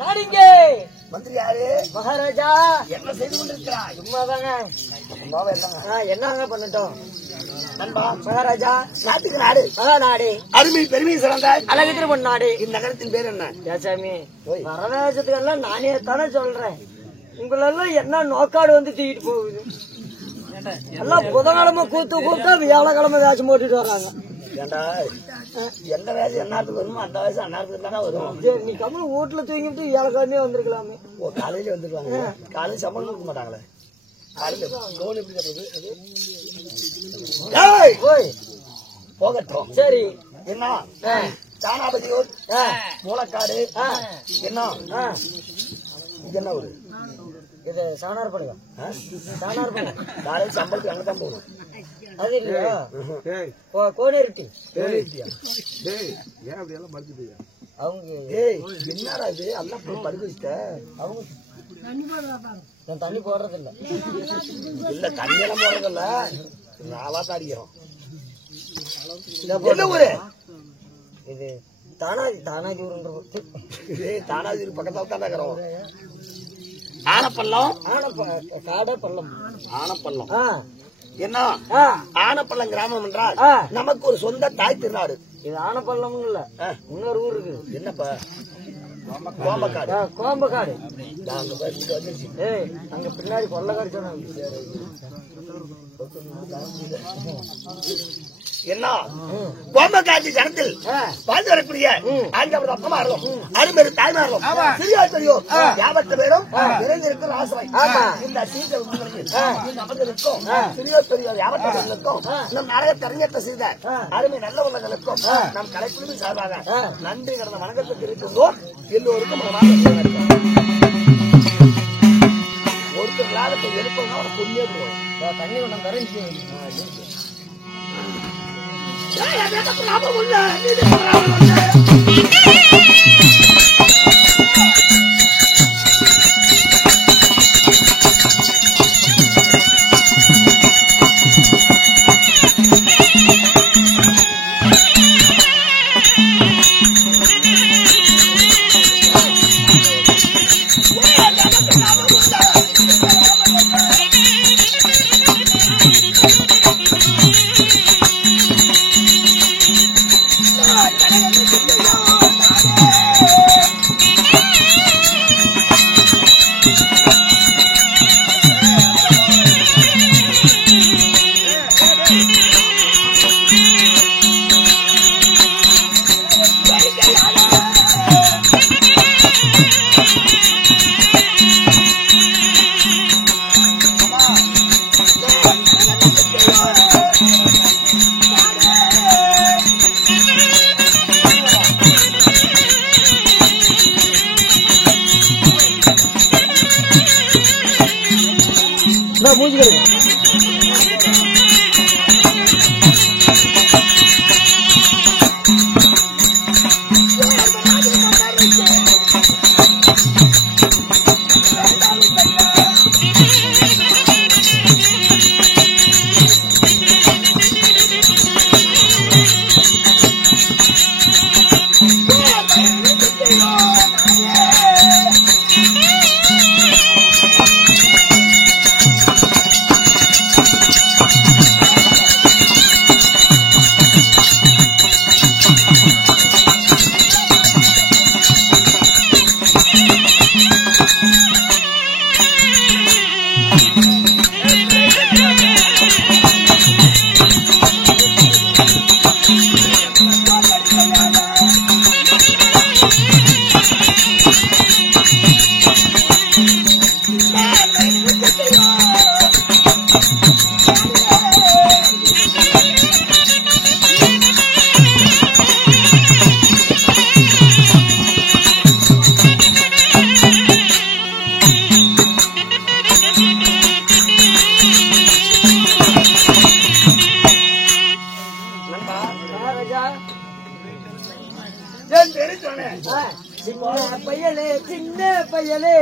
நாடிங்க மந்திரி யாரு? மகாராஜா. என்ன செய்து கொண்டிருக்கிறாய்? சும்மாதாங்க. என்னங்க பண்ணட்டும் நண்பா? மகாராஜா, நாட்டுக்கு நாடு மகாநாடு, அருமை பெருமை சிறந்த அழகு திருமண் நாடு. இந்நகரத்தின் பேர் என்ன? ஏசாமி, வரவேசத்துக்கெல்லாம் நானே தானே சொல்றேன். உங்களெல்லாம் என்ன நோக்காடு வந்து தூக்கிட்டு போகுது? எல்லாம் புதன்கிழமை கூத்தா வியாழக்கிழமை வேஷம் போட்டுட்டு வர்றாங்க. ஏண்டா, எந்த வயசு எந்நேரத்துக்கு வருமோ அந்த வயசு அந்நேரத்துக்கு தானே வரும். சரி, நீ கம்மி வீட்டுல தூங்கிட்டு வியாழக்கிழமையே வந்திருக்கலாமே. ஓ, காலையில வந்துருவாங்க. காலையில் சம்பளம் கொடுக்க மாட்டாங்களே. காலையில லோன் எப்படி கட்டுறது? போகட்டும். சரி, என்ன தானாபதியூர் மூலக்காடு என்ன என்ன ஊரு? இது சாணார்படுகம். சாணார்படுகம் காலையில் சம்பளத்துக்கு அங்கதான் போகணும். அது இல்லையா? கோனேரிட்டி. அவங்க என்னடா இது எல்லாம் போய் படுக்க வச்சுட்ட? அவங்க நான் தண்ணி போடுறது இல்ல. இல்ல தண்ணியெல்லாம் போடுறதில்ல, நாளா தான் அடிக்கிறோம். என்ன ஊரு இது? தானாஜி ஊருன்ற தானாஜி பக்கத்தால் தான் இருக்கிறோம். ஆனப்பள்ளம் காட பள்ளம். ஆனப்பள்ளம் என்ன? ஆனப்பள்ளம் கிராமம் என்றால் நமக்கு ஒரு சொந்த தாய் திருநாடு. இது ஆனப்பள்ளம் இல்ல, இன்னொரு ஊர் இருக்கு. என்னப்பா? கோம்பக்காடு. கோம்பக்காடு. அங்க பின்னாடி கொள்ளக்காடு சொன்னாங்க. என்ன கோம்பக்காட்சி ஜனத்தில் வாழ்ந்து வரக்கூடிய ஆண்டவர் அப்பமாரும் அருமைறு தாய்மாரும் சிறியார் பெரியோர் யாவற்ற பேரும் நிறைந்திருக்கும் ஆசிரியை. இந்த சீசன் அமர்ந்திருக்கும் சிறியோர் பெரியோர் யாவற்ற பேர்களுக்கும் நம் நாடகத்தை அரங்கேற்ற செய்த அருமை நல்ல உள்ளங்களுக்கும் நம் கலைக்குழுவி சார்பாக நன்றி கடந்த வணக்கத்தை தெரிவித்துள்ளோம். எல்லோருக்கும் ஒருத்தர் லாபத்தை எழுப்பணும்னா ஒரு பொண்ணே போவோம். தண்ணி கொண்டு தரேன். பையலே சின்ன பையலே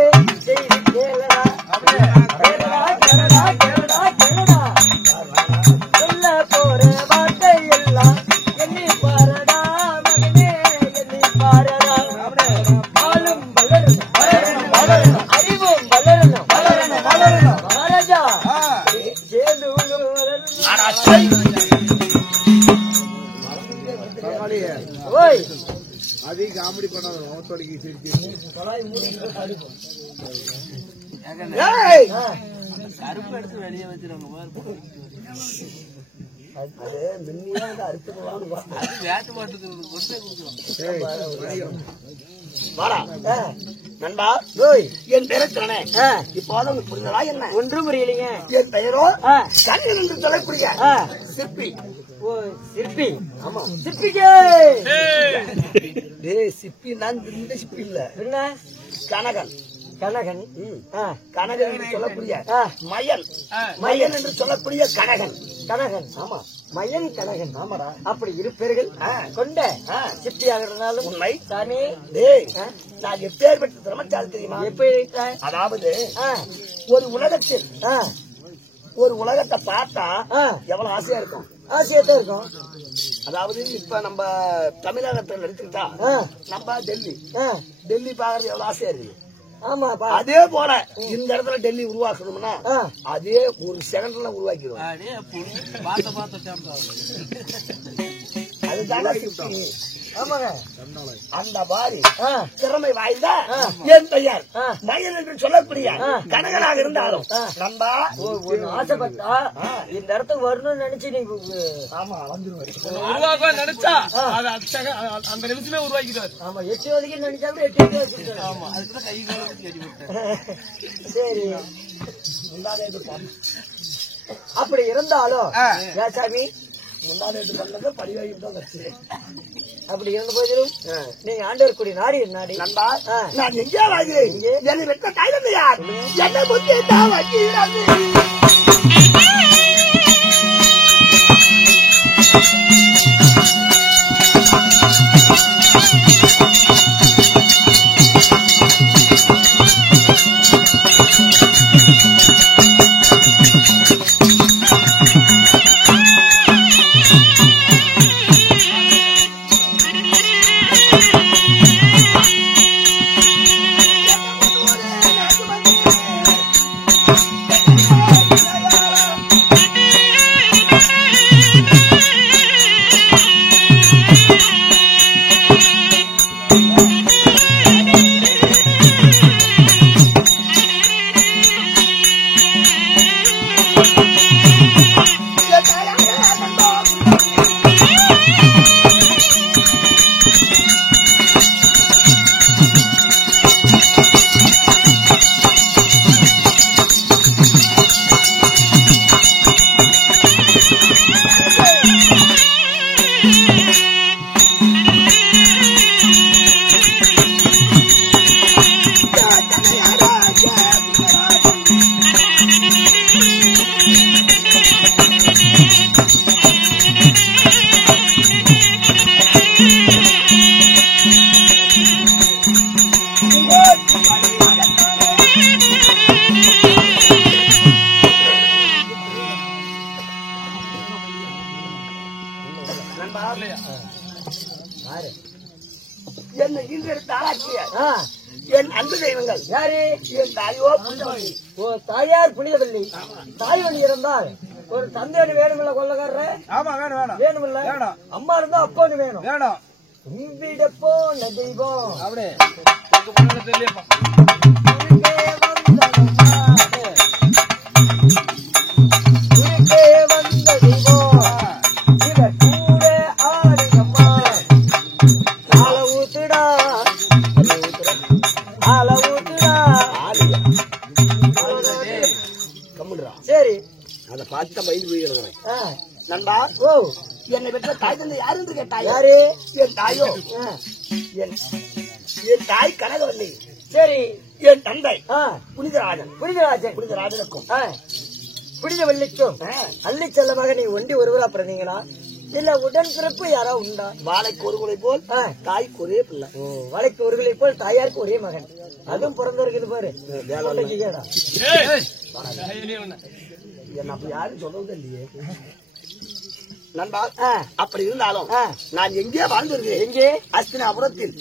செய்தி கேளடா கேளடா கேளடா கேளடா கேளடா சொல்ல போற வார்த்தை எல்லாம் எண்ணி பாரடா மகனே எண்ணி பாரடா ஓய் அதே காமெடி பண்ணாத அவத்தோடைக்கு சிரிச்சு ஏய் கருப்பு எடுத்து வெளியே வச்சிருவாங்க அது மின்னியா அறுத்துக்குவாங்க வேட்டு மாட்டுக்கு கொட்டை கொடுக்குறோம் வாடா நண்பா ஓய் என் பெயரை திறனே இப்போது உங்களுக்கு புரிந்ததா என்ன ஒன்றும் புரியலைங்க. என் பெயரோ கண்ணன் என்று சொல்லக்கூடிய சிற்பி. ஓ சிற்பி. ஆமா சிற்பிக்கே சிப்பி நான் இந்த சிப்பி இல்ல என்ன கனகன் கனகன். கனகன் என்று சொல்லக்கூடிய மயன் மயன் என்று சொல்லக்கூடிய கனகன். கனகன் ஆமா மயன் கனகன். ஆமாடா அப்படி இருப்பீர்கள் கொண்ட சிற்பியாகிறதுனாலும் உண்மை சாமி. டேய் நான் எப்பேற்பட்ட திறமைச்சால் தெரியுமா? எப்படி அதாவது ஒரு உலகத்தில் ஒரு உலகத்தை பார்த்தா எவ்வளவு ஆசையா இருக்கும். ஆசையத்தான் இருக்கும். அதாவது இப்ப நம்ம தமிழகத்துல எடுத்துக்கிட்டா நம்ம டெல்லி பாக்குறது எவ்வளவு ஆசையா இருக்கு. ஆமா அதே போல இந்த இடத்துல டெல்லி உருவாக்கணும்னா அதே ஒரு செகண்ட்ல உருவாக்கிடுவோம். அதுதானே சிற்பி. ஆமாங்க. அந்த மாதிரி திறமை வாய்ந்த என் பெயர் மயன் என்று சொல்லக்கூடிய கனகனாக இருந்தாலும் நண்பா ஆசைப்பட்டா இந்த இடத்துக்கு வரணும்னு நினைச்சு நீங்க ஆமா வந்துருவேன். உருவாக்க நினைச்சா அந்த நிமிஷமே உருவாக்கிடுவாரு. ஆமா 8 வரைக்கும் நினைச்சா கூட 8 வரைக்கும். ஆமா அதுக்குதான் கை காலம் கேட்டு விட்டேன். சரி முந்தானே அப்படி இருந்தாலும் சாமி முந்தானே பண்ணது படிவாகிட்டு தான் வச்சு. அப்படி இருந்த போதிலும் நீங்க ஆண்டவர் கூடிய நாடி நாடி நண்பா நான் எங்கே வாங்கிறேன் என்னை வெட்ட கையில் யார் என்னை முன்னே தான் வாங்கிறாங்க. என்னை ஈன்றெடுத்து ஆளாக்கிய என் அன்பு தெய்வங்கள் யாரு? என் தாயோ புனிதவள்ளி. ஓ தாயார் புனிதவள்ளி. தாய் வழி இருந்தால் ஒரு தந்தையனு வேணுமில்ல கொள்ளக்காரர? ஆமா வேணும் வேணும் வேணுமில்ல? வேணும். அம்மா இருந்தா அப்பன்னு வேணும். வேணும் கும்பிட போன தெய்வம் அப்படியே குறுக்கே வந்த தெய்வம் இவ கூட ஆடுங்கம்மா. ஆள ஊத்துடா ஆள ஊத்துடா. கம்முடுறா. சரி அதை பார்த்து தான் பயந்து போய் எழுதுறேன். நண்பா ஓ என்னை பெற்ற தாய் தந்தை யாரு என்று கேட்டாய்? யாரு? என் தாயோ என் தாய் கனகவல்லி. சரி என் தந்தை புனிதராஜன். புனிதராஜன். புனிதராஜனுக்கும் புனிதவல்லிக்கும் அள்ளி செல்லமாக நீ ஒண்டி ஒருவரா பிறந்தீங்களா இல்ல உடன் பிறப்பு யாரா உண்டா? வாழைக்கு ஒரு குலை போல் தாய்க்கு ஒரே பிள்ளை. வாழைக்கு ஒருகளை போல் தாயாருக்கு ஒரே மகன். அதுவும் பிறந்திருக்குது பாரு. என்ன அப்ப யாரும் சொல்றது இல்லையே. நண்பா அப்படி இருந்தாலும் நான் எங்கே வாழ்ந்துருக்கேன்? எங்கே? அஸ்தினாபுரத்தில்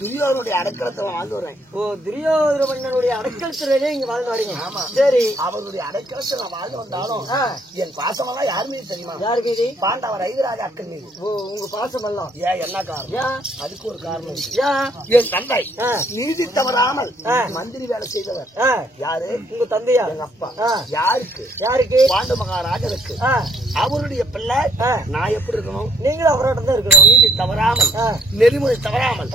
துரியோதனுடைய அடக்கலத்துல வாழ்ந்து வருவேன். ஓ, துரியோதன மன்னனுடைய அடக்கலத்திலே இங்க வாழ்ந்து வரீங்க. ஆமா. சரி. அவருடைய அடக்கலத்தில் நான் வாழ்ந்து வந்தாலும் என் பாசமெல்லாம் யார் மீது தெரியுமா? யாருக்கு இது? பாண்டவர் ஐவராஜாக்கள் மீது. ஓ, உங்க பாசம் எல்லாம் ஏன் என்ன காரணம்? ஏன்? அதுக்கு ஒரு காரணம் இருக்கு. ஏன்? என் தந்தை நீதி தவறாமல் மந்திரி வேலை செய்தவர். யாரு? உங்க தந்தையா? எங்க அப்பா. யாருக்கு? யாருக்கு? பாண்டு மகாராஜனுக்கு. அவருடைய பிள்ளை நான் எப்படி இருக்கணும்? நீங்களும் அவரோட தான் இருக்கணும். நீதி தவறாமல் நெறிமுறை தவறாமல்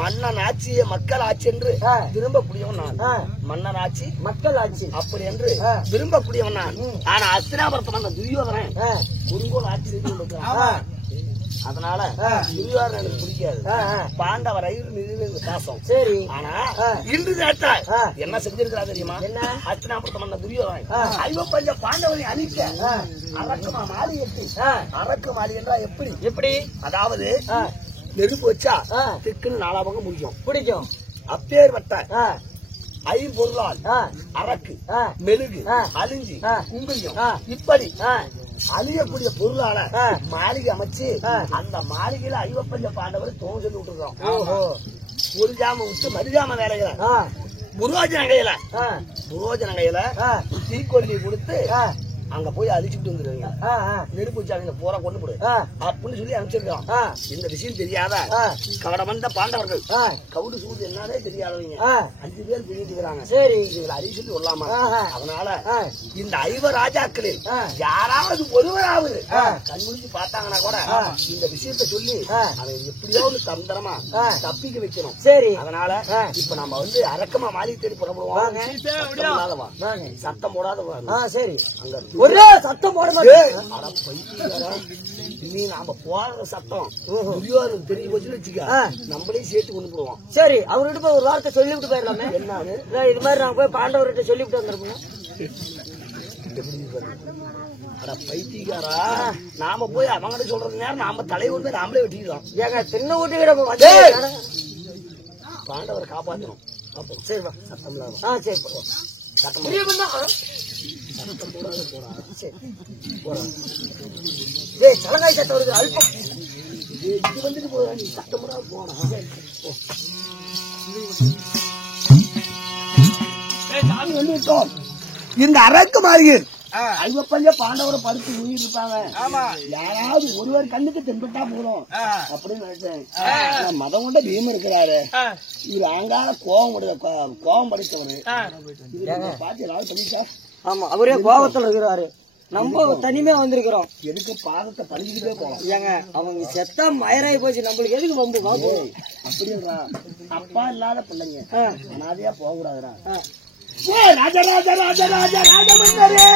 மன்னன் ஆட்சியை மக்கள் ஆட்சி என்று விரும்பக்கூடியவன் நான். மன்னன் ஆட்சி மக்கள் ஆட்சி அப்படி என்று விரும்பக்கூடியவன் நான். ஆனா அஸ்தினாபுரத்தை வந்த துரியோதனன் குறுங்கோல் ஆட்சி செய்து கொண்டிருக்கிறான். அதனால துரியோதனன் எனக்கு பிடிக்காது. பாண்டவர் ஐவர் பாசம். சரி. ஆனா இன்று நேற்று என்ன செஞ்சிருக்கிறா தெரியுமா? என்ன? அஸ்தினாபுரத்தை வந்த துரியோதனன் ஐவ பஞ்ச பாண்டவரை அழிக்க அரக்குமா மாலி எட்டி. அரக்கு மாலி என்றா எப்படி? எப்படி? அதாவது நெருப்பு வச்சா திக்குன்னு 4 பக்கம் பிடிக்கும். அப்பேற்பட்ட ஐம்பொருளால் அரக்கு மெழுகு அழிஞ்சி குங்குளியம் இப்படி அழியக்கூடிய பொருளால மாளிகை அமைச்சு அந்த மாளிகையில ஐவப்பஞ்ச பாண்டவர் தோணு சொல்லி விட்டுருக்கோம். ஒரு ஜாம விட்டு மறுஜாம வேலைகளை புரோஜனங்கையில தீக்கொல்லி கொடுத்து அங்க போய் அழிச்சுட்டு வந்துருவீங்க. நெருப்பு வச்சாங்க போற கொண்டு போடு அப்படின்னு சொல்லி அனுப்பிச்சிருக்கோம். இந்த விஷயம் தெரியாத கவடம் வந்த பாண்டவர்கள் கவுடு சூடு என்னன்னே தெரியாதவங்க 5 பேர் பிரிஞ்சுக்கிறாங்க. சரி, இதுல அழி சொல்லி விடலாமா? அதனால இந்த 5 ராஜாக்களில் யாராவது ஒருவராவது கண்முழிச்சு பார்த்தாங்கன்னா கூட இந்த விஷயத்த சொல்லி அதை எப்படியோ ஒரு தந்திரமா தப்பிக்க வைக்கணும். சரி. அதனால இப்ப நம்ம வந்து அரக்கமா மாளிகை தேடி புறப்படுவோம். சத்தம் போடாத. சரி. அங்க ஒரே சத்தம் போட மாட்டேன். நீ நாம போற சத்தம் துரியோதனுக்கு தெரிய போச்சுன்னு வச்சுக்க, நம்மளையும் சேர்த்து கொண்டு போடுவோம். சரி, அவர்கிட்ட போய் ஒரு வார்த்தை சொல்லிவிட்டு போயிடலாமே. என்ன இது மாதிரி நாங்க போய் பாண்டவர்கிட்ட சொல்லிவிட்டு வந்துருக்கோம். பைத்தியக்காரா, நாம போய் அவங்கிட்ட சொல்றது நேரம் நாம தலைவர் போய் நாமளே வெட்டிக்கலாம். ஏங்க சின்ன ஊட்டி பாண்டவரை காப்பாற்றணும். சரி, சத்தம் இல்லாம. சரி, சத்தம் சலங்காய் சட்டம் வருது அல்பம். இது வந்துட்டு போறா நீ சத்தம் போனா. இந்த அரக்கு மாளிகையில் ஐவப்பஞ்ச பாண்டவரை படுத்து உயிர் இருப்பாங்க. யாராவது ஒருவர் கண்ணுக்கு தென்பட்டா போதும் அப்படின்னு நினைச்சேன். மதம் கொண்ட பீம இருக்கிறாரு. இவர் ஆங்கால கோபம் படைத்தவரு. பார்த்து ஏதாவது பண்ணிட்டா? ஆமா, அவரே கோபத்துல இருக்கிறாரு. நம்ம தனிமையா வந்திருக்கிறோம். எதுக்கு பாதத்தை பழிக்கிட்டே போலாம்? ஏங்க அவங்க செத்தா மயராய் போச்சு, நம்மளுக்கு எதுக்கு வம்பு? அப்படின்றா அப்பா இல்லாத பிள்ளைங்க அனாதையா போக கூடாதுடா. ராஜா ராஜா ராஜா ராஜா ராஜமன்னரே,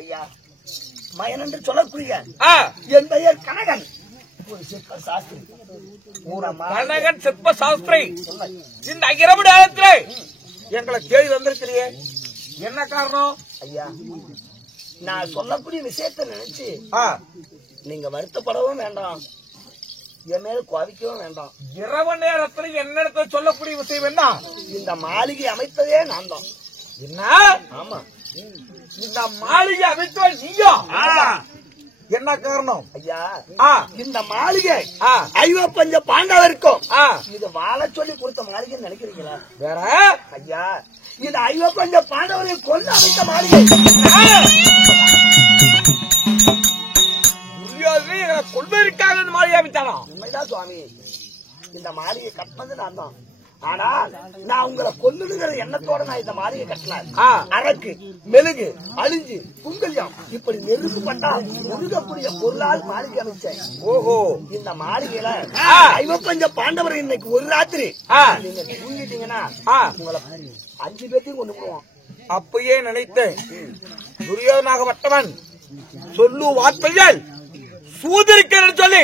ஐயா மயன் என்று சொல்லக்கூடிய என் பெயர் கனகன். ஒரு சிற்ப சாஸ்திரி. கனகன் சிற்ப சாஸ்திரி. இந்த இரவுடாலத்திலே எங்களை தேடி வந்திருக்கிறீங்க, என்ன காரணம்? ஐயா, நான் சொல்லக்கூடிய விஷயத்தை நினைச்சு நீங்க வருத்தப்படவும் வேண்டாம், என் மேல கோவிக்கவும் வேண்டாம். இரவு நேரத்தில் என்னிடத்தை சொல்லக்கூடிய விஷயம் என்ன? இந்த மாளிகை அமைத்ததே நான் தான். என்ன? ஆமா, இந்த மாளிகை அமைத்தவன் நீயா? என்ன காரணம்? ஐயா, இந்த மாளிகை ஐவப்பஞ்ச பாண்டவருக்கும் இது வாழ சொல்லி கொடுத்த மாளிகை நினைக்கிறீங்களா? வேற ஐயா, இது ஐவப்பஞ்ச பாண்டவரை கொண்டு அமைத்த மாளிகை. கொள்வதற்காக இந்த மாளிகை அமைத்தானா? உண்மைதான் சுவாமி, இந்த மாளிகை கட்டினது நான் தான். ஆனால் நான் உங்களை கொல்லுங்கிற எண்ணத்தோட நான் இந்த மாளிகை கட்டல. அரக்கு, மெழுகு, அழிஞ்சு, குங்கல்யம் இப்படி நெருப்பு பட்டா உருகக்கூடிய பொருளால் மாளிகை அமைச்சேன். ஓஹோ, இந்த மாளிகையில ஐவப்பஞ்ச பாண்டவர் இன்னைக்கு ஒரு ராத்திரி நீங்க தூங்கிட்டீங்கன்னா உங்களை 5 பேர்த்தையும் கொண்டு போவோம். அப்பயே நினைத்தேன் துரியோதனாகப்பட்டவன் சொல்லு வார்த்தைகள் சூதிருக்கிறேன் சொல்லி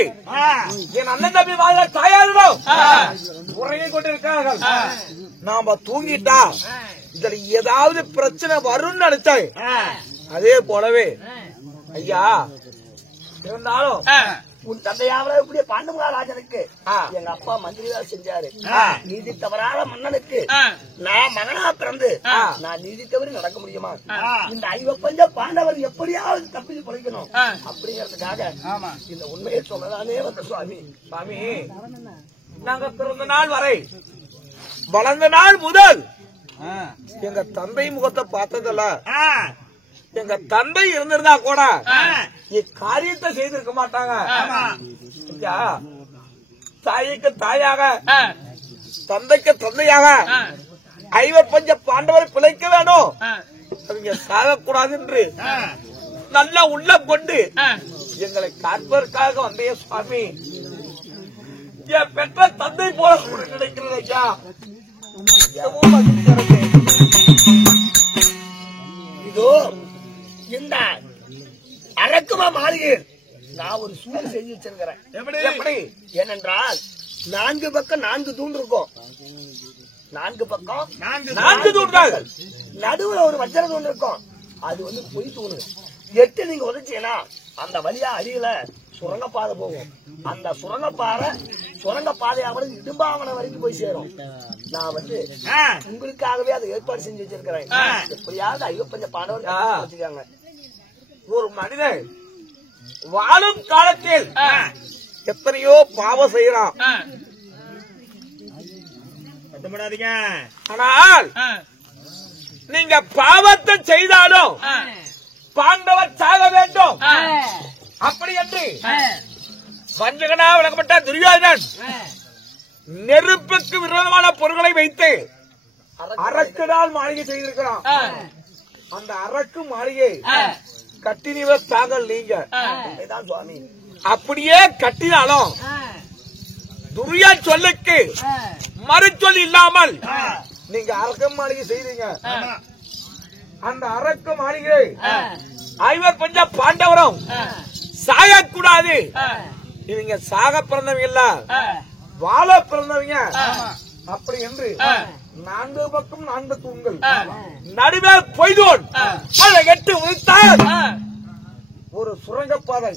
என் அண்ணன் தம்பி மாதிரி தாயாரிடம் உறங்கி கொண்டிருக்கிறார்கள். நாம தூங்கிட்டா இதுல ஏதாவது பிரச்சனை வரும்னு நினைச்சேன். அதே போலவே ஐயா இருந்தாலும் உன் தந்தையாவல இப்படியே பாண்டவராஜனுக்கு எங்க அப்பா மந்திரியா செஞ்சாரு. நீதி தவறாத மன்னனுக்கு நான் மகனா பிறந்து நான் நீதி தவறி நடக்க முடியுமா? இந்த ஐவப்பஞ்ச பாண்டவர் எப்படியாவது தப்பிச்சு பிழைக்கணும் அப்படிங்கறதுக்காக இந்த உண்மையை சொல்லதானே வந்த சுவாமி. சாமி, நாங்க பிறந்த நாள் வரை வளர்ந்த நாள் முதல் எங்க தந்தை முகத்தை பார்த்ததில்ல. எங்க தந்தை இருந்திருந்தா கூட இக்காரியத்தை செய்திருக்க மாட்டாங்க. தாய்க்கு தாயாக தந்தைக்கு தந்தையாக ஐவப்பஞ்ச பாண்டவர் பிழைக்க வேணும், அவங்க சாகக்கூடாது என்று நல்ல உள்ளம் கொண்டு எங்களை காப்பதற்காக வந்தே சுவாமி. என் பெற்ற தந்தை போல கிடைக்கிறது ஐயா. இதோ இந்த அரக்குமா மாளிகை நான் ஒரு சூழல் செஞ்சு வச்சிருக்கிறேன். எப்படி? ஏனென்றால் 4 பக்கம் 4 தூண் இருக்கும். 4 பக்கம் 4 தூண்கள், நடுவுல ஒரு வஜ்ர தூண் இருக்கும். அது வந்து பொய் தூணு. 8 நீங்க உதச்சீங்கன்னா அந்த வழியா அடியில சுரங்கப்பாதை போகும். அந்த சுரங்கப்பாதையாவது இடும்பாவனம் வரைக்கும் போய் சேரும். நான் வந்து உங்களுக்காகவே அதை ஏற்பாடு செஞ்சு வச்சிருக்கிறேன். எப்படியாவது ஐவப்பஞ்ச பாண்டவர் வச்சுக்காங்க. ஒரு மனிதன் வாழும் காலத்தில் எத்தனையோ பாவம் செய்யறான். ஆனால் நீங்க பாவத்தை செய்தாலும் பாண்டவர் சாக வேண்டும் அப்படி என்று வஞ்சகனா விளக்கப்பட்ட துரியோதனன் நெருப்புக்கு விரோதமான பொருட்களை வைத்து அரக்குனால் மாளிகை செய்திருக்கிறான். அந்த அரக்கு மாளிகை கட்டினவர் தாங்கள் நீங்க சுவாமி. அப்படியே கட்டினாலும் துரியா சொல்லுக்கு மறுச்சொல் இல்லாமல் நீங்க அரக்க மாளிகை செய்தீங்க. அந்த அரக்க மாளிகை ஐவப்பஞ்ச பாண்டவரும் சாகக்கூடாது. இவங்க சாக பிறந்தவங்க இல்ல, வாழ பிறந்தவங்க அப்படி என்று 4 பக்கம் 4 தூண்கள், நடுவே பொய்தோன் அதை 8 உதித்தால் ஒரு சுரங்கப்பாதை.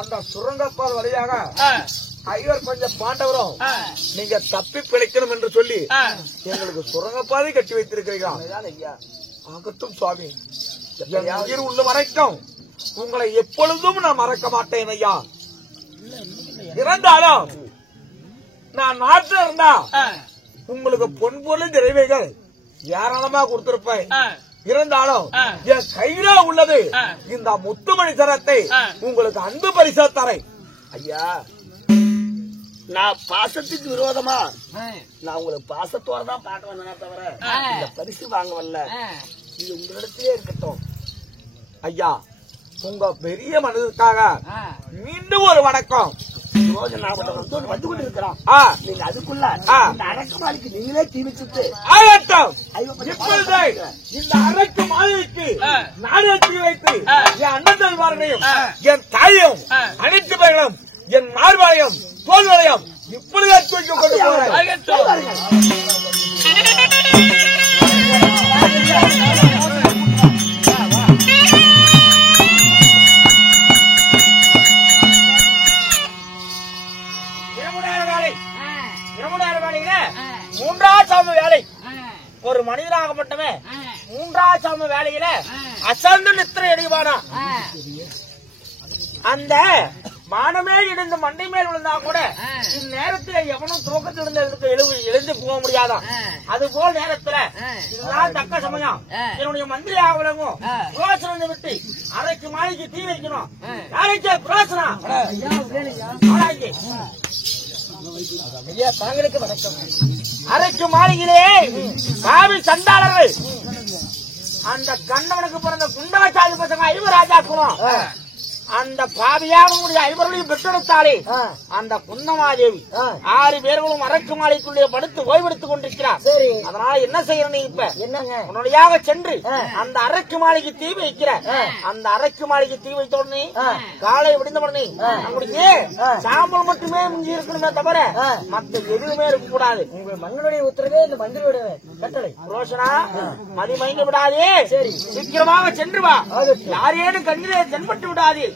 அந்த சுரங்கப்பாதை வழியாக ஐவப்பஞ்ச பாண்டவரும் நீங்க தப்பி பிழைக்கணும் என்று சொல்லி எங்களுக்கு சுரங்கப்பாதை கட்டி வைத்திருக்கிறீங்க. ஆகட்டும் சுவாமி, என் உயிர் உள்ள வரைக்கும் உங்களை எப்பொழுதும் நான் மறக்க மாட்டேன் ஐயா. இருந்தாலும் நான் நாட்டில் இருந்தா உங்களுக்கு பொன்பொருள் நிறைவைகள் ஏராளமா கொடுத்திருப்பேன். இருந்தாலும் என் கையில உள்ளது இந்த முத்துமணி சரத்தை உங்களுக்கு அன்பு பரிசா தரேன் ஐயா. நான் பாசத்துக்கு விரோதமா நான் உங்களுக்கு பாசத்தோட தான் பார்க்க வந்தேன் தவிர இந்த பரிசு வாங்க வரல. இது உங்களிடத்திலே இருக்கட்டும் ஐயா. உங்க பெரிய மனதுக்காக மீண்டும் ஒரு வணக்கம். வந்து கொண்டு இருக்கிறான். நீங்க அதுக்குள்ள இந்த அரக்கு மாளிகைக்கு நீங்களே தீ வச்சுட்டு ஆகட்டும். இப்பொழுது இந்த அரக்கு மாளிகைக்கு நானே தீ வைத்து என் அண்ணன் தல்வார்களையும் என் தாயும் அனைத்து பேர்களும் என் மார்பாளையம் தோல்வளையம் இப்பொழுதே தூக்கி கொண்டு போகிறேன். மூன்றாம் வேலை ஒரு மனிதனாகப்பட்டவன் 3ஆம் வேலையில அசந்து நித்திரை அடைவானா. அந்த மானமே இருந்து மண்டை மேல் விழுந்தா கூட இந்நேரத்தில் எவனும் தூக்கத்திலிருந்து எழுந்து போக முடியாதான். அது போல் நேரத்துல இதுதான் தக்க சமயம். என்னுடைய மந்திரி ஆகலவும் புரோசனம் விட்டு அரைக்கு மாளிகைக்கு தீ வைக்கணும். யாரைக்கு புரோசனம் ஐயா, தாங்களுக்கு வணக்கம். அரைக்கு மாளிகையிலே காவி சண்டாளர்கள் அந்த கண்டவனுக்கு பிறந்த குண்டவச்சாதி பசங்க ஐவராஜாக்குவோம் அந்த பாவியானுடைய ஐவர்களையும் பெற்றெடுத்தாலே அந்த குன்னமாதேவி 6 பேர்களும் அரக்கு மாளிகைக்குள்ளே படுத்து ஓய்வெடுத்துக் கொண்டிருக்கிறார். அதனால என்ன செய்யற நீ இப்ப என்னங்க உன்னுடையாக சென்று அந்த அரக்கு மாளிகை தீ வைக்கிற அந்த அரக்கு மாளிகை தீ வைத்த உடனே காலை விடிந்த உடனே நம்முடைய சாம்பல் மட்டுமே மிஞ்சி இருக்கணுமே தவிர மத்த எதுவுமே இருக்க கூடாது. உங்க மன்னனுடைய உத்தரவே இந்த மந்திரியுடைய கட்டளை ரோஷனா மதிமயங்க விடாதே. சீக்கிரமாக சென்று வா. யாரேனும் கண்ணிலே தென்பட்டு விடாதே.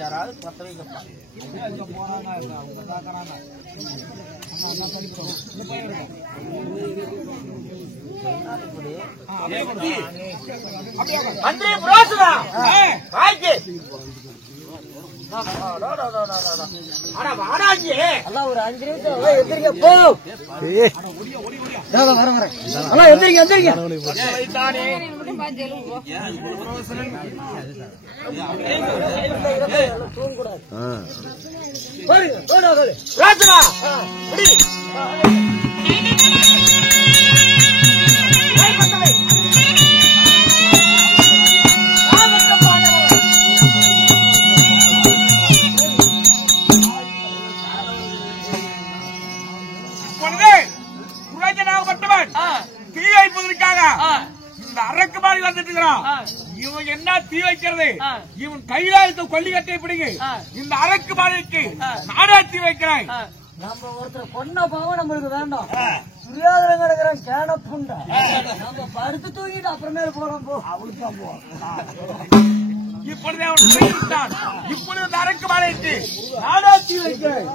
யாராவது பத்த வைக்கப்பா அன்றே புரோசனா ஆய்க்கு ஆனா வாடாஜி எல்லாம் ஒரு 5 நிமிஷம் எந்திரிங்க போ. வரேன் அண்ணா எந்திரிங்க எந்திரிங்க. தூங்கக்கூடாது. தீ வைப்பதற்காக இந்த அரக்கு மாளிகை வந்துட்டு இருக்கிறான். இவன் என்ன தீ வைக்கிறது? இவன் கையில இருக்க கொல்லிக்கட்டை பிடிங்க. இந்த அரக்கு மாளிகைக்கு நாடா தீ வைக்கிறான். நம்ம ஒருத்தர் கொன்ன போக நம்மளுக்கு வேண்டாம். துரியோதனன் கிடக்குறான் கேன புண்டை. நம்ம படுத்து தூங்கிட்டு அப்புறமேல போறோம் போ. அவளுக்கு தான் போ. இப்பொழுது அவன் சொல்லிவிட்டான். இப்பொழுது இந்த அரக்கு மாளிகைக்கு நாடா தீ வைக்கிறான்.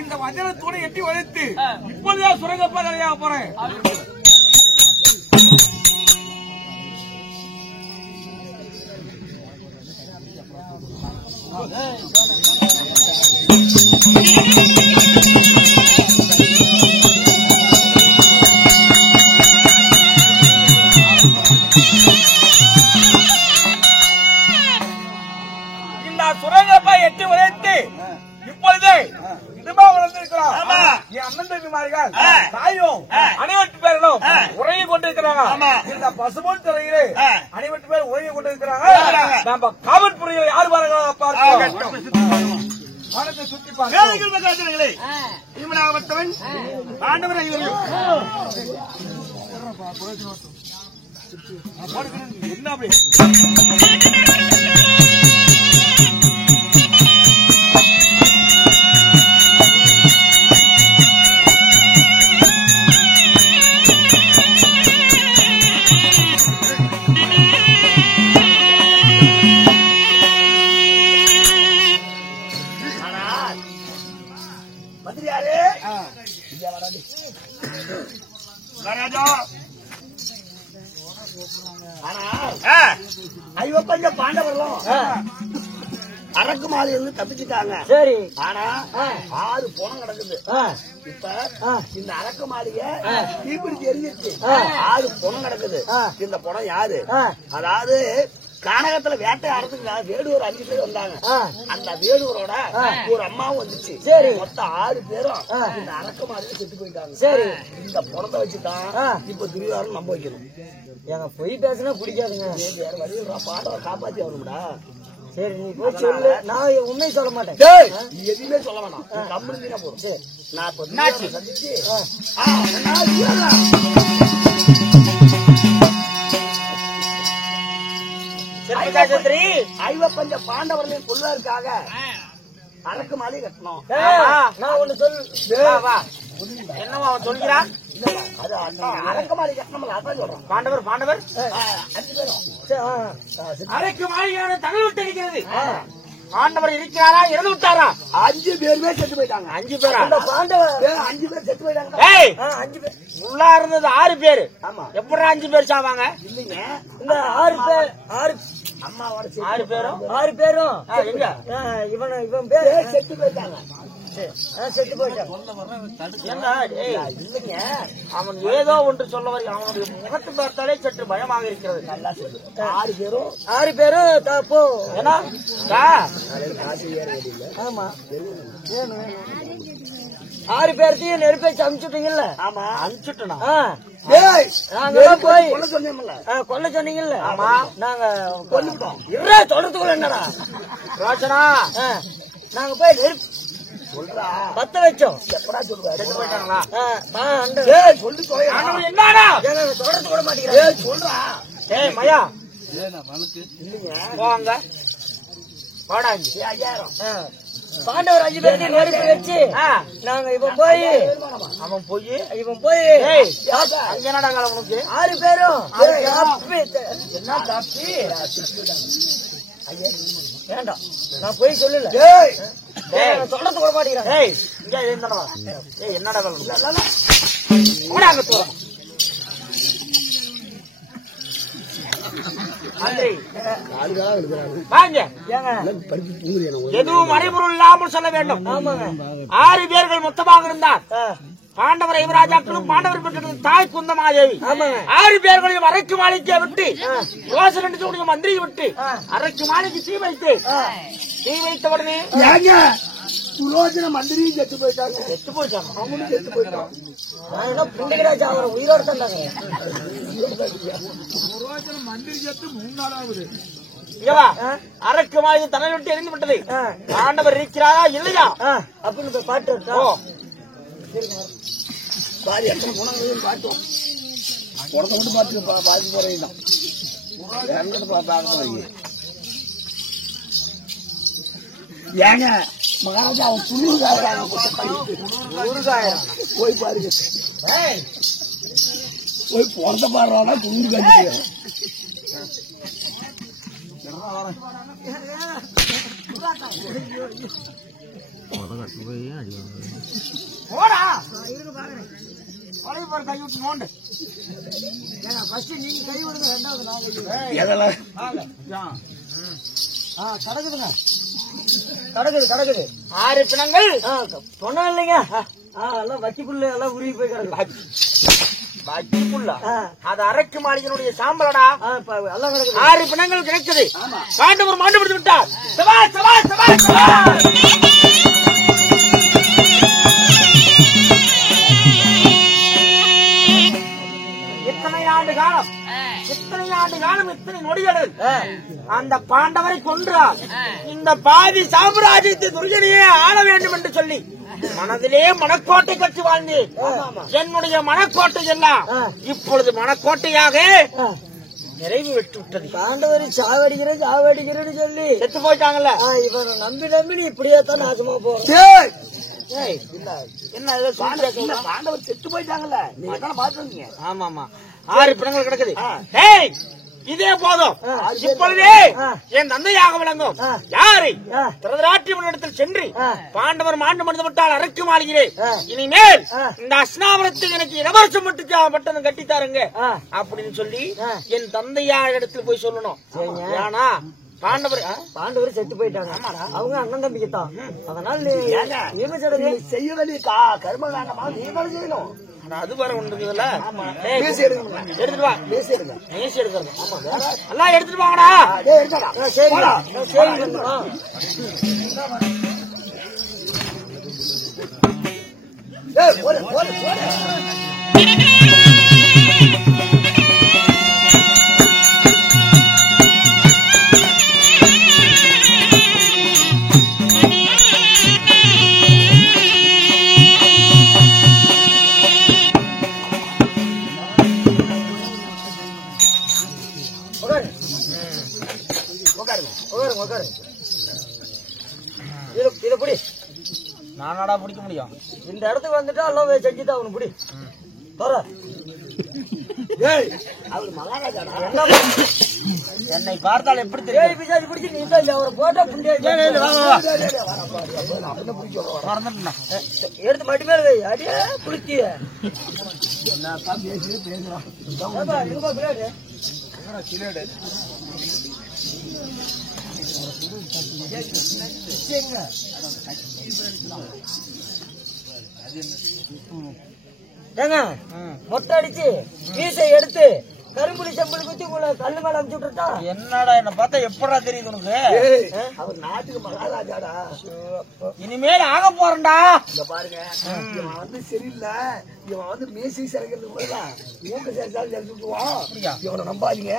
இந்த வஜரத்தோடு எட்டி வளைத்து இப்போதுதான் சுரங்கப்பாதையாக போறேன். இந்த சுரங்கப்பா எட்டி வளைத்து இப்பொழுது அண்ணன் தம்பிமார்கள் தாயும் அனைவட்டு பேர்களும் உரையை கொண்டிருக்கிறாங்க. இந்த பசுபொன் துறையிலே அனைவட்டு பேர் உரையை கொண்டிருக்கிறாங்க. நம்ம காவல்துறையில் யார் பார்க்கலாம் சுத்தி பார்க்கிறேன். ஆண்டவர் என்ன ஐவப்பஞ்ச பாண்டவர்களும் அரக்கு மாலை இருந்து தப்பிச்சுட்டாங்க. சரி. ஆனா 6 பணம் கிடக்குது. இப்ப இந்த அரக்கு மாளிகை தீப்பிடிச்சு எரிஞ்சிருச்சு. 6 பணம் கிடக்குது. இந்த பணம் யாரு? அதாவது கானகத்துல வேட்டையாடுறதுக்கு வேடுவர் 5 பேர் வந்தாங்க. அந்த வேடுவரோட ஒரு அம்மாவும் வந்துச்சு. சரி. மொத்தம் 6 பேரும் இந்த அரக்கு மாளிகை செத்து போயிட்டாங்க. சரி. இந்த பணத்தை வச்சுதான் இப்ப துரியோதனன் நம்ப வைக்கணும். ஏங்க பொய் பேசினா பிடிக்காதுங்க. வேற வழியில் பாட்டை காப்பாத்தி ஆகணும்டா. சரி நீ போய் சொல்லு. நான் உண்மையை சொல்ல மாட்டேன். நீ எதுவுமே சொல்ல வேணாம். கம்பெனி போதும். சரி நான் இப்ப சந்திச்சு பஞ்சாசத்திரி ஐவப்பஞ்ச பாண்டவர்களின் கொள்வதற்காக அரக்கு மாலை கட்டணும். நான் ஒண்ணு சொல்லு. வா என்னவா அவன் சொல்கிறான்? அது அரக்கு மாலை கட்டணும். அதான் சொல்றான். பாண்டவர் 5 பேரும் அரைக்கு மாளிகையான தகவல் விட்டு இருக்கிறது. பாண்டவர் இருக்கிறாரா இறந்து விட்டாரா? 5 பேருமே செத்து போயிட்டாங்க. 5 பேரா? இந்த பாண்டவர் 5 பேர் செத்து போயிட்டாங்க. ஏய் 5 பேர். உள்ளா இருந்தது 6 பேரு. ஆமா. எப்படி 5 பேர் சாவாங்க? இல்லைங்க, இந்த 6 பேர் 6 அம்மாவோட 6 பேரும் 6 பேரும் எங்க? இவன் பேர் செத்து போயிட்டாங்க. செத்து போயிட்டான். என்ன? ஏய், இல்லைங்க, அவன் ஏதோ ஒன்று சொல்ல வரை அவனுடைய முகத்தை பார்த்தாலே சற்று பயமாக இருக்கிறது. நல்லா சொல்லு. 6 பேரும் 6 பேரும் தப்போ. ஏன்னா ஆமா, 6 பேர்த்தையும் நெருப்பை சமைச்சுட்டீங்கல்ல? ஆமா அனுப்பிச்சுட்டா ஏய், நாங்கெல்லாம் போய் கொல்ல சொன்னேன்ல. கொல்ல சொன்னீங்கல்ல? ஆமா. நாங்க கொல்லுட்டோம். இருடா, தொடர்த்துக்குள்ள என்னடா? ரோச்சனா நாங்க போய் நெருப்பு சொல்றா, பத்த வச்சோம். எப்படா சொல்லுவா? செத்து போயிட்டாங்களா? ஏய், சொல்லு தொலையா. ஆண்டவர் என்னடா? தொடர்த்து கூட மாட்டேங்கிறேன். ஏய், சொல்றா. ஏய் மயா இல்லைங்க, போங்க வாடா இங்க. 5000 பாண்டவர் 5 பேர்த்தையும் நெருப்பு வச்சு நாங்க இவன் போய் அவன் போய் ஏய் அங்க என்னடா காலம் உனக்கு? 6 பேரும் என்ன தாப்பி? வேண்டாம், நான் போய் சொல்லல. ஏய், தொடர்த்து கூட மாட்டேங்கிறேன். ஏய் இங்க என்னடா? ஏய் என்னடா காலம்? போடா அங்க தூரம். மந்திரி வாங்க. எதுவும் மறைபொருள் இல்லாமல் சொல்ல வேண்டும். ஆமாங்க. 6 பேர்கள் மொத்தமாக இருந்தார். பாண்டவர் ஐவராஜாக்களும் பாண்டவர் பெற்ற தாய் குந்தமாதேவி. 6 பேர்களையும் அரைக்கு மாளிகையை விட்டு யோசனை மந்திரியை விட்டு அரைக்கு மாளிகை தீ வைத்த உடனே ஏங்க சுலோசன மந்திரியும் செத்து போயிட்டாங்க. செத்து போயிட்டாங்க. அவனும் செத்து போயிட்டான். நான் என்ன புண்டிகராஜா அவரை உயிரோடு தந்தாங்க. இங்கவா அரைக்கு மாளிகை தலை விட்டு எரிந்து விட்டது. பாண்டவர் இருக்கிறாரா இல்லையா அப்படின்னு போய் பாட்டு இருக்கா? பாரு, எத்தனை குணங்களையும் பார்த்தோம். உடத்த மட்டும் பார்த்து பாதி போறீங்க. ஏங்க மகாராஜா அவன் துணிவுகாரங்க போய் பாருங்க. போய் பிறந்த பாடுறானா துணிவு காட்டி போடா கை விட்டு நோண்டு. நீங்க கை விடுங்க, ரெண்டாவது நான் எதெல்லாம் கடக்குதுங்க. கடக்குது 6 பிணங்கள் சொன்ன இல்லைங்க. எல்லாம் வட்டி புல்லு எல்லாம் உருகி போய் கிடக்கு. பாக்கிக்குள்ள அது அரைக்கு மாளிகையினுடைய சாம்பலடா. எல்லாம் கிடக்குது. 6 பிணங்கள் கிடைக்குது. பாண்டவர் மாண்டு விட்டு விட்டார். சபா சபா சபா சபா. இத்தனை ஆண்டு காலம் இத்தனை நொடிகளில் அந்த பாண்டவரை கொன்றார். இந்த பாதி சாம்ராஜ்யத்தை துரியனையே ஆள வேண்டும் என்று சொல்லி மனதிலே மனக்கோட்டை கட்டி வாழ்ந்தேன். என்னுடைய மனக்கோட்டை எல்லாம் இப்பொழுது மனக்கோட்டையாக நிறைவு விட்டு விட்டது. பாண்டவரை சாவடிக்கிறேன்னு சொல்லி செத்து போயிட்டாங்கல்ல. இவரை நம்பி நீ இப்படியே தான் நாசமா போற. என்ன பாண்டவர் செத்து போயிட்டாங்கல்ல, நீங்க தானே பாத்துருந்தீங்க. ஆமா 6 பிணங்கள் கிடக்குது. இதே போதும். இப்பொழுதே என் தந்தையாக விளங்கும் யாரை திருதராட்டியவனிடத்தில் சென்று பாண்டவர் மாண்டு மடிந்து விட்டால் அரைக்கு மாளிகிறேன். இனிமேல் இந்த அஸ்னாபுரத்துக்கு எனக்கு இளவரசம் மட்டும் கட்டித்தாருங்க அப்படின்னு சொல்லி என் தந்தையார் இடத்துல போய் சொல்லணும். ஏன்னா பாண்டவர் செத்து போயிட்டாங்க. அவங்க அண்ணன் தம்பிக்குத்தான். அதனால நீ செய்ய வேண்டிய கர்ம காண்டமா நீங்களும் செய்யணும். அது வேற ஒன்று இருக்குதுல்ல. எடுத்துட்டு வா, பேசி எடுக்கிறது. எல்லாம் எடுத்துட்டு வாங்கடா. இத புடி. நானாடா பிடிக்க முடியும்? இந்த இடத்துக்கு வந்துட்டா எல்லாம் செஞ்சுதான் அவனு புடி. தர. அவர் மகாராஜாடா. என்ன என்னை பார்த்தால் எப்படி ஏய் தெரியும்? பிசாசு பிடிச்சி நீ தான் அவரை போட்டா புண்டே. மறந்துட்டா. எடுத்து மட்டி மேல வை. அடியே குளித்திய. இதுபா பிளேடு. ஏங்க மொட்டை அடிச்சு மீசை எடுத்து கரும்புலி செம்புலி குத்தி உங்களை கல்லு மேல அமுச்சு விட்டுட்டா. என்னடா என்ன பார்த்தா எப்படா தெரியுது உனக்கு? அவர் நாட்டுக்கு மகாராஜாடா. இனிமேல் ஆக போறேன்டா. இங்க பாருங்க, இவன் வந்து சரியில்லை. இவன் வந்து மீசி சிறக்கிறது போதுதான் மூக்க சரிச்சாலும் சரிச்சுக்குவான். இவனை நம்பாதீங்க.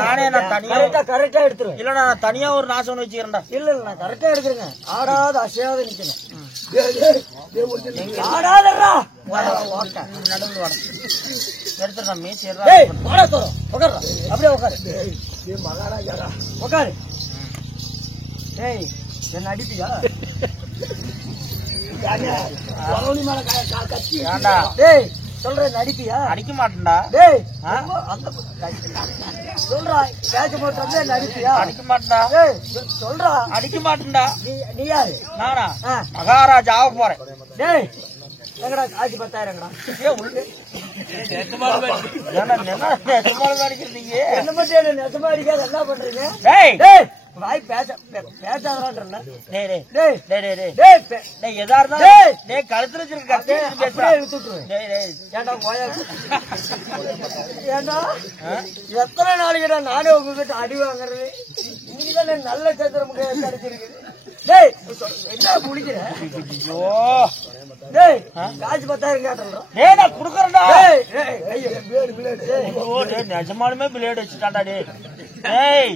நானே நான் தனியா கரெக்டா எடுத்துருவேன். இல்ல நான் தனியா ஒரு நாசம் வச்சுக்கிறேன்டா. இல்ல இல்ல நான் கரெக்டா எடுத்துருங்க. ஆடாத அசையாத நிக்கணும். நீங்க ஆடாதா நடந்து வாட எடுத்துடா மீசி உட்காரு. அப்படியே உட்காரு. மகாராஜாடா. உட்காரு. ஏய் என்ன அடிப்பியா? மேல கத்தி ஏண்டா டேய் சொல்றேன் அடிப்பியா? அடிக்க மாட்டேன்டா. டேய் அந்த சொல்றா பேச்சு போட்டு என்ன அடிப்பியா? அடிக்க மாட்டேன்டா. டேய் சொல்றா அடிக்க மாட்டேன்டா. நீ யாரு? நானா மகாராஜா ஆக போறேன். டேய் எங்கடா காசு 10,000ங்கடா. அடிக்கிறீங்க என்ன மட்டும் நெசமா அடிக்காத என்ன பண்றீங்க? டேய் டேய் வாய் பேசாதறான்றல. டேய் டேய் டேய் டேய் டேய் டேய் டேய் டேய் எதா இருந்தாலும் டேய் டேய் கழுத்துல வச்சிருக்க கத்தி அப்படியே பேசுறா. இழுத்து விட்டுருவேன். டேய் டேய் ஏண்டா போயா? ஏண்டா எத்தனை நாளைக்குடா நானே உங்ககிட்ட அடி வாங்குறது? இன்னைக்குதான் நல்ல சத்திரம் கிடைச்சிருக்குது. டேய் என்ன முடிக்கிற? ஐயோ டேய் காசு 10,000 கேட்டோம். டேய் நான் குடுக்கறேன்டா. டேய் டேய் ஐயோ ஐயோ டேய் நிஜமாலுமே பிளேட் வச்சுட்டான்டா டேய். டேய்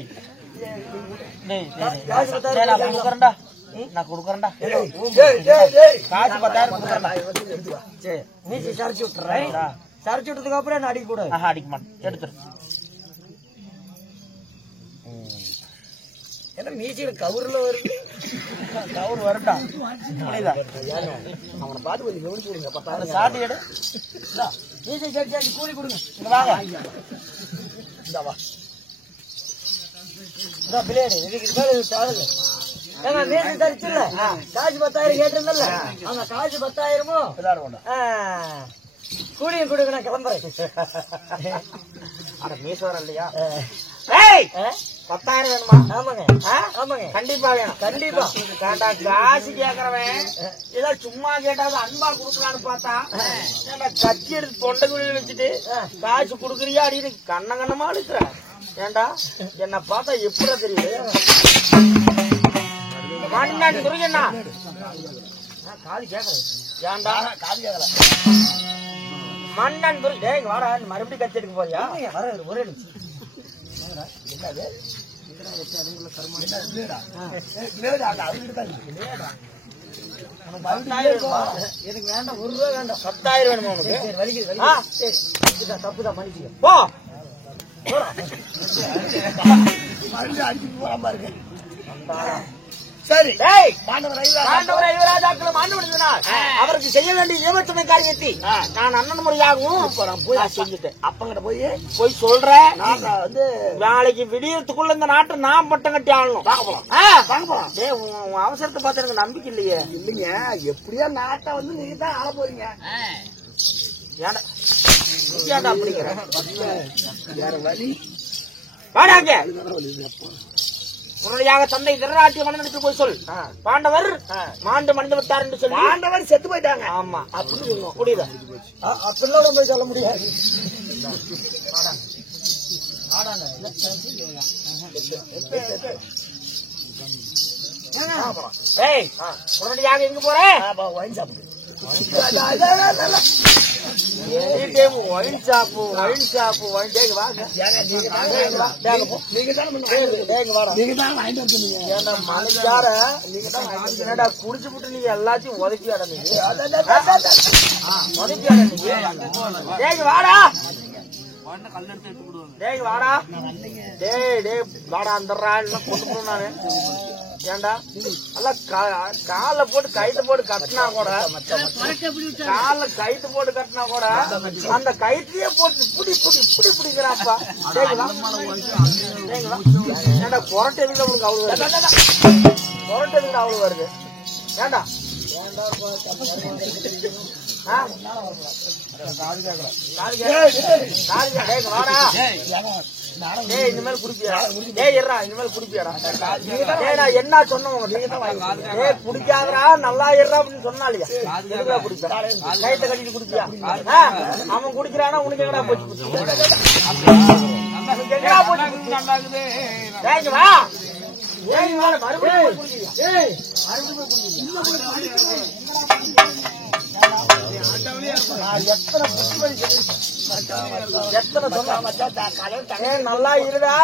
டேய் காசு 10,000 நான் குடுக்கறேன்டா. நான் குடுக்கறேன்டா. காசு 10,000 குடுக்கறேன்டா. சரி நீ சரிச்சு விட்டுறேன். சரிச்சு விட்டதுக்கு அப்புறம் என்ன அடிக்க கூடாது. ஆஹா அடிக்க மாட்டேன். எடுத்துரு. என்ன மீசியில கவுர்ல வருது. கவுர் வரட்டா. புரியுதா? அவனை பார்த்து கொஞ்சம் கவனிச்சு விடுங்க. 10,000 சாட்டி எடு. மீசை சரிச்சு கூலி கொடுங்க. இங்க வாங்க. இந்த வா. இந்த பிளேடு இதுக்கு மேல சாதல. ஏங்க மீசை சரிச்சுல்ல காசு 10,000 கேட்டிருந்தல்ல அந்த காசு 10,000 விளையாட வேண்டாம். கூலியும் கொடுக்க நான் கிளம்புறேன். அட மீசோரம் இல்லையா? ஏய் 10,000 வேணுமா? ஆமாங்க ஆமாங்க கண்டிப்பா வேணும். கண்டிப்பா. கேட்டா காசு கேக்குறவன் ஏதோ சும்மா கேட்டாது அன்பா குடுக்கலான்னு பார்த்தா ஏன்டா கத்தி எடுத்து தொண்டைக்குள்ள வச்சுட்டு காசு குடுக்குறியா அப்படின்னு கண்ணமா அழுக்குற. ஏண்டா என்ன பார்த்தா எப்படா தெரியுது? மன்னன் துரியண்ணா காலி கேட்கறது. ஏண்டா காது கேட்கல. மன்னன் துரி டேய் இங்க வாடா. மறுபடியும் கத்தி எடுக்க போறியா? வர ஒரே நிமிஷம். என்னது? எனக்கு வேண்டாம் 1 ரூபா வேண்டாம். 10,000 வேணுமா உனக்கு? சரி வலிக்குது ஆ, சரி தப்புதான் மன்னிச்சுக்க. போ. மறுபடியும் அடிச்சுட்டு போறான் பாருங்க. சரி டேய் பாண்டவர் பாண்டவர் ஐவராஜாக்களும் ஆண்டு முடிந்தனால் அவருக்கு செய்ய வேண்டிய ஏமாற்றுமை காரியத்தை நான் அண்ணன் முறையாகவும் போய் நான் செஞ்சுட்டேன். அப்பங்கிட்ட போய் சொல்றேன். நான் வந்து நாளைக்கு விடியறதுக்குள்ள இந்த நாட்டை நான் பட்டம் கட்டி ஆளணும். வாங்க போலாம். வாங்க போலாம். டேய் உன் அவசரத்தை பார்த்து எனக்கு நம்பிக்கை இல்லையே. இல்லைங்க, எப்படியோ நாட்டை வந்து நீங்க தான் ஆள போறீங்க. ஏன்டா ஏன்டா அப்படிங்கிற? வேற வழி வாடாங்க. உடனடியாக தந்தை திருநாட்டிய மன்னனுக்கு போய் சொல். பாண்டவர் மாண்டு மணிந்து விட்டார் என்று சொல்லி. பாண்டவர் செத்து போயிட்டாங்க. ஆமா அப்படின்னு சொல்லணும். புரியுதா? அப்படிலாம் போய் சொல்ல முடியாது. டேய் உடனடியாக எங்க போறேன்? ஒயின் சாப்பிடு. ஒயின் ஷாப்பு டேய் வாங்க. நீங்க தானே வாங்கிட்டு வந்தீங்க. ஏன்னா மனுஷார நீங்க தான் என்னடா குடிச்சு விட்டு நீங்க எல்லாத்தையும் உதப்பி அடந்தீங்க. உதப்பி அடந்தீங்க. டேய் வாடா. டேய் வாடா. டேய் வாடா. அந்த கொண்டு போறோம் நானு. ஏண்டா நல்லா கால போட்டு கைத்து போட்டு கட்டினா கூட கால கைத்து போட்டு கட்டினா கூட அந்த கைத்தையே போட்டு புடி புடி புடி பிடிக்கிறாப்பா. ஏண்டா கொரட்டை எதுல உனக்கு அவ்வளவு வருது? கொரட்டை எதுல அவ்வளவு வருது? ஏண்டா வாடா இந்த மாதிரி குடிப்பியா? இந்த மாதிரி குடிப்பியாடா? நான் என்ன சொன்ன குடிக்காதரா நல்லா இருறா அப்படின்னு சொன்னாலியா? எதுக்கா குடிப்பா? கைத்த கட்டிட்டு குடிப்பியா? அவன் குடிக்கிறானா உனக்கு எங்கடா போச்சு? எங்கடா போச்சு? வா மறுபடியும் நல்லா இருடா.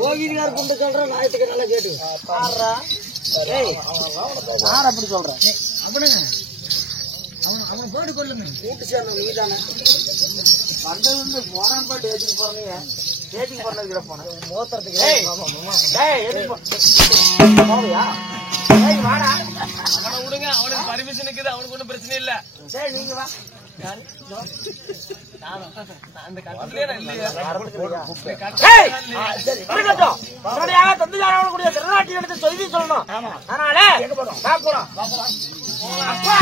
யோகிகார் கொண்டு சொல்றேன் நாயத்துக்கு நல்லா கேட்டு யார் அப்படி சொல்றேன்? அவன் போட்டு கொள்ளுங்க கூட்டு சேர்ந்தவங்க நீதானே வந்தது வந்து போறான் பாட்டு ஏற்றிக்கு போறீங்க. ஏற்றிக்கு போறதுக்கு போனேன் மோத்திரத்துக்கு வாடா அவனை விடுங்க, அவனுக்கு பர்மிஷன் இருக்குது, அவனுக்கு ஒன்றும் பிரச்சனை இல்ல. சரி நீங்க வா. அந்த கட்டத்திலே நான் இல்லையா? தந்தையாரவனுடைய திருநாட்டில் எடுத்து சொல்லி சொல்லணும். அதனால போறோம் அப்பா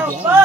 அப்பா